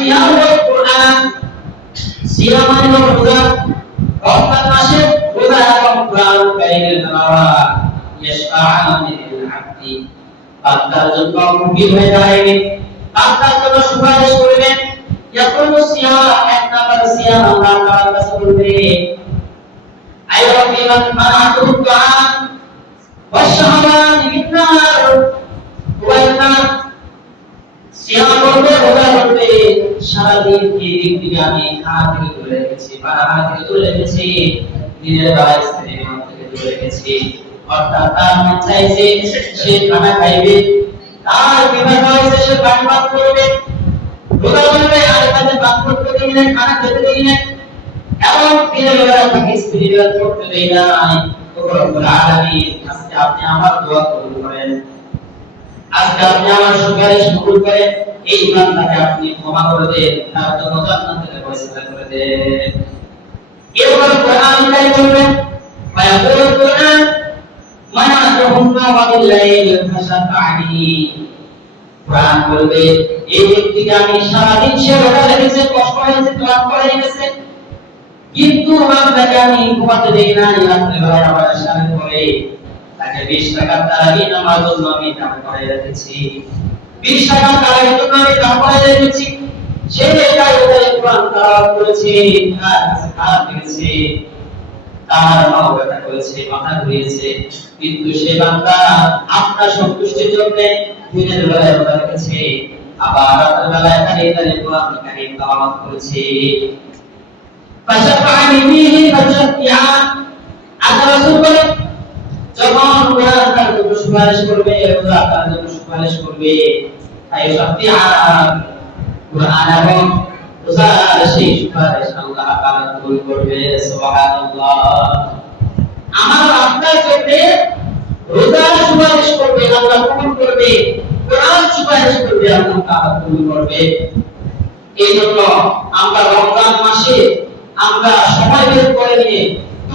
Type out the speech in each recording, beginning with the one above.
আসিয়াম ওয়াল কুরআন সিয়াম মানে সুপারিশ করবেন সিয়াম সিয়াম সিয়াম সারাদিন কি দিক থেকে আমি খাওয়া থেকে দূরে রেখেছি পানাহার থেকে দূরে রেখেছি? দিনের বেলা স্ত্রীর মন থেকে দূরে রেখেছি। অর্থাৎ তার মন চাইছে সে খানা খাইবে, তার বিবাহ হয়েছে সে পানি পান করবে। রোজা করবে আর তাদের পান করতে না খানা খেতে দেই না এবং দিনের বেলা তাকে স্ত্রীর করতে দেই না আজকে আপনি আমার দোয়া কবুল করেন। আজকে আপনি আমার সুপারিশ কবুল করেন। এই আপনি ক্ষমা করে দেন, তার জন্য জান্নাত থেকে করে দেন। কোরআন কারি বলবেন ফায়াকুল কোরআন কোরআন বলবে, এই ব্যক্তিকে আমি সে কষ্ট হয়েছে, ক্লান্ত হয়ে গেছে। কিন্তু আপনাকে আমি ঘুমাতে দেই না আমার সামনে করে তাকে বিশ জন্য আমি দাম করে রেখেছি। বিশ টাকার তারাবি জন্য আমি দাম করে সে এটাই ওদের কোরআন তালাওয়াত করেছে, তার কাছে খারাপ লেগেছে তার মাও ব্যথা করেছে, মাথা ধুয়েছে কিন্তু সে বান্দা আপনার সন্তুষ্টির জন্য দিনের বেলায় রোজা রেখেছে। আবার রাতের বেলায় দাঁড়িয়ে দাঁড়িয়ে কোরআন কারীম তালাওয়াত করেছে। ফাশাফানি বিহি ফাশাফিআন আল্লাহ বলেন যখন কোরআন তার জন্য সুপারিশ করবে রোজা তার জন্য সুপারিশ করবে। তাই ফাশাফিআন কোরআন এবং রোজার সেই সুপারিশ আল্লাহ তাআলা কবুল করবে, সুবহানাল্লাহ। আমার আপনার জন্য রোজা সুপারিশ করবে, আল্লাহ কবুল করবে, কোরআন সুপারিশ করবে, আল্লাহ তাআলা কবুল করবে। এই জন্য আমরা রমজান মাসে আমরা সময় বের করে নিয়ে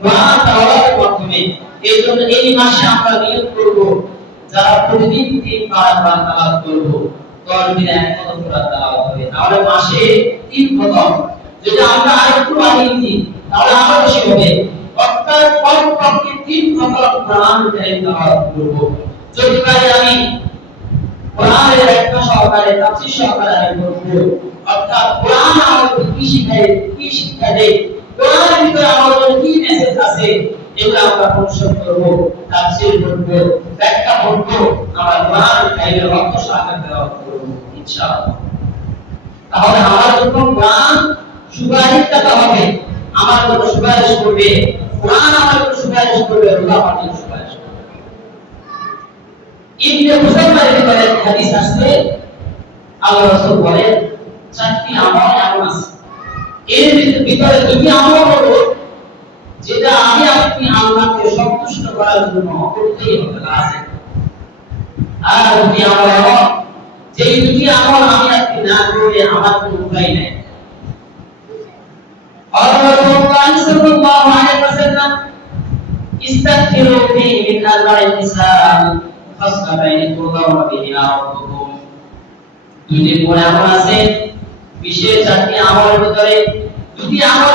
কোরআন মাধ্যমে এই জন্য এই মাসে আমরা নিয়োগ করব, যারা প্রতিদিন তিন বার কোরআন করব। দিনে এক খতম কোরআন তেলাওয়াত হবে। তাহলে মাসে তিন খতম যদি আমরা আরেকটু বাড়িয়ে দিই, তাহলে আরও বেশি হবে। অর্থাৎ কমপক্ষে তিন খতম কোরআন কারীম তেলাওয়াত করব। যদি পারি আমি কোরআনের ব্যাখ্যা সহকারে, তাফসীর সহকারে আমি করব অর্থাৎ কোরআন আমাদের কি শিখায়, কি শিক্ষা দেয়, কোরআনের ভিতরে আমাদের কি আছে এগুলো আমরা অনুসরণ করব। তাফসীর করব ব্যাখ্যা করব আমরা কোরআন কাইমের অর্থ সহকারে তেলাওয়াত করব, ইনশাআল্লাহ। তাহলে আমার জন্য কোরআন সুপারিশটা হবে, আমার জন্য সুপারিশ করবে, কোরআন আমার জন্য সুপারিশ করবে রোজা আমার সুপারিশ ইবনে মুসাইমার ভিতরে হাদিস আসছে, আল্লাহ রাসূল বলেন, চারটি আমল এমন আছে। এর ভিতরে দুটি আমল হলো যেটা আমি আপনি আল্লাহকে সন্তুষ্ট করার জন্য করতেই হবে আছে আর দুটি আমল এমন যে দুটি আমল আমি আপনি না করলে আমার কোনো উপায় নেই। রাসূলুল্লাহ সাল্লাল্লাহু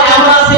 এমন আছে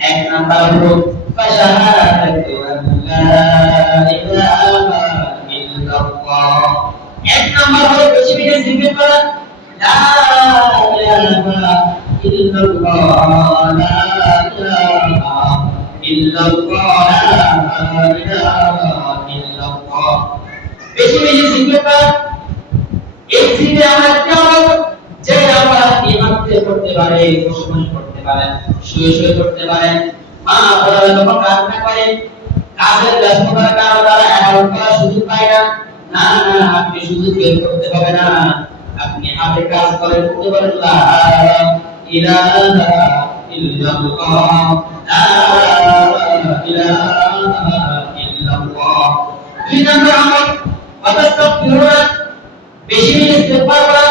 এক নাম্বার হলো এক নাম্বার হলো বেশি জিকির করা। আমরা কেমন? যে আমরা ইমামতে করতে পারে করতে পারেন, শুয়ে শুয়ে করতে পারেন। মা বাবা যখন রান্না করে কাজের ব্যস্ততার কারণে তারা এমন করার সুযোগ পায় না। না না আপনি সুযোগ বের করতে হবে না। আপনি হাতে কাজ করেন, করতে পারেন। লা ইলাহা ইল্লাল্লাহ। লা ইলাহা ইল্লাল্লাহ। ওয়াতাস্তাগফিরুনা বেশি ইস্তেগফার করা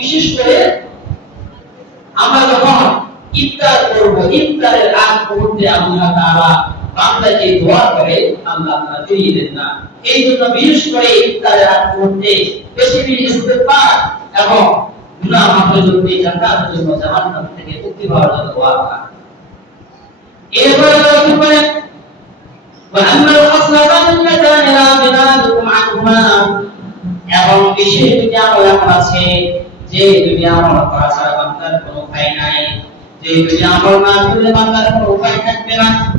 বিশেষ করে আমরা যখন ইফতার করব ইফতারের আগ মুহূর্তে আল্লাহ তাআলা বান্দাকে দোয়া করে আল্লাহ তাআলা ফিরিয়ে দেন না এই জন্য বিশেষ করে ইফতারের আগ মুহূর্তে বেশি বেশি ইস্তেগফার এবং গুনাহ মাফের জন্য জান্নাতের জন্য জাহান্নাম থেকে মুক্তি পাওয়ার জন্য দোয়া করা এরপরে আল্লাহ কি বলেন وأما الخصلتان اللتان لا غنى لكم عنهما এবং বিশেষ দুটি আমল এমন আছে যে দুটি আমল করা ছাড়া বান্দার কোনো উপায় নাই যে দুটি আমল না করলে বান্দার কোনো উপায় থাকবে না فَتَسْأَلُونَ اللَّهَ الْجَنَّةَ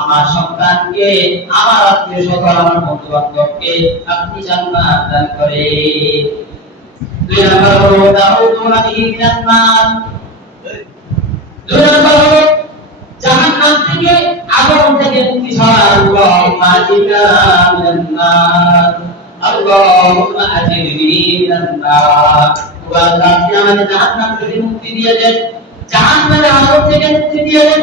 আমার সন্তানকে, আমার আত্মীয় স্বজন, আমার বন্ধু বান্ধবকে আপনি জান্নাত দান করেন। দুই নম্বর দুই নম্বর জাহান্নাম থেকে আগুন থেকে মুক্তি আল্লাহুম্মা ও আল্লাহ থেকে মুক্তি দিয়ে দেন জাহান্নামের আগুন থেকে মুক্তি দিয়ে দেন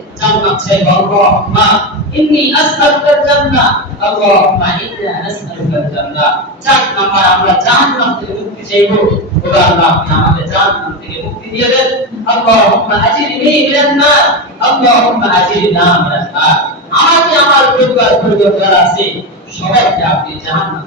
জান্নাত চাই আল্লাহুম্মা ইন্নী আসআলুকাল জান্নাহ। আল্লাহুম্মা ইন্না নাসআলুকাল জান্নাহ। চার নম্বর আমরা জাহান্নাম থেকে মুক্তি চাইব। ও আল্লাহ আপনি আমাদের জাহান্নাম থেকে মুক্তি দিয়ে দেন। আল্লাহুম্মা আজিরনি মিনান নার। আল্লাহুম্মা আজিরনা মিনান নার। আমার পরিবার পরিবার যারা আছে। সবাইকে আপনি জাহান্নাম